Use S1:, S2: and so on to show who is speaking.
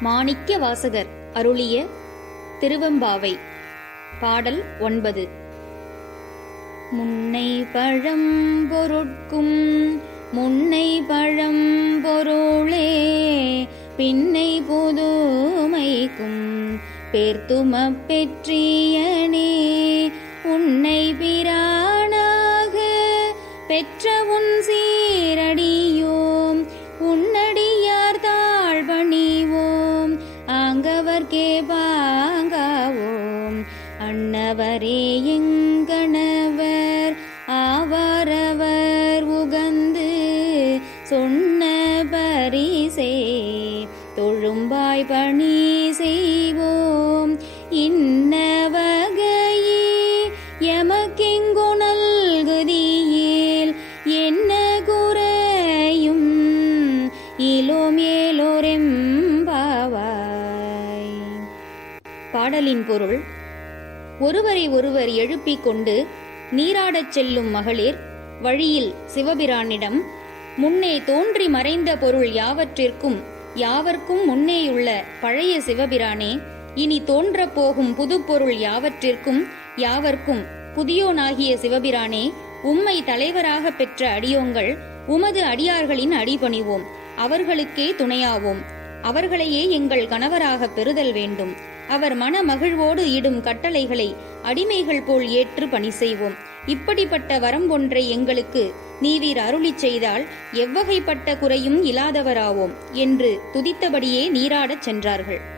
S1: மாணிக்க வாசகர் அருளிய திருவெம்பாவை பாடல் ஒன்பது. முன்னை பழம் பொருட்கும் முன்னை பழம் பொருளே பின்னை புதுமைக்கும் பேர்த்தும பெற்றிய அன்னவர்க்கே பாங்காவோம் அன்னவரே எங்கணவர் ஆவாரவர் உகந்து சொன்ன பரிசே. தொழும்பாய் பணி பாடலின் பொருள் ஒருவரை ஒருவர் எழுப்பிக் கொண்டு நீராடச் செல்லும் மகளிர் வழியில் சிவபிரானிடம் முன்னே தோன்றி மறைந்த பொருள் யாவற்றிற்கும் யாவர்க்கும் முன்னேயுள்ள பழைய சிவபிரானே இனி தோன்றப்போகும் புதுப்பொருள் யாவற்றிற்கும் யாவர்க்கும் புதியோனாகிய சிவபிரானே உம்மை தலைவராக பெற்ற அடியோங்கள் உமது அடியார்களின் அடிபணிவோம் அவர்களுக்கே துணையாவோம் அவர்களையே எங்கள் கணவராக பெறுதல் வேண்டும். அவர் மன மகிழ்வோடு இடும் கட்டளைகளை அடிமைகள் போல் ஏற்று பணி செய்வோம். இப்படிப்பட்ட வரம் ஒன்றை எங்களுக்கு நீவீர் அருளிச் செய்தால் எவ்வகைப்பட்ட குறையும் இல்லாதவராவோம் என்று துதித்தபடியே நீராடச் சென்றார்கள்.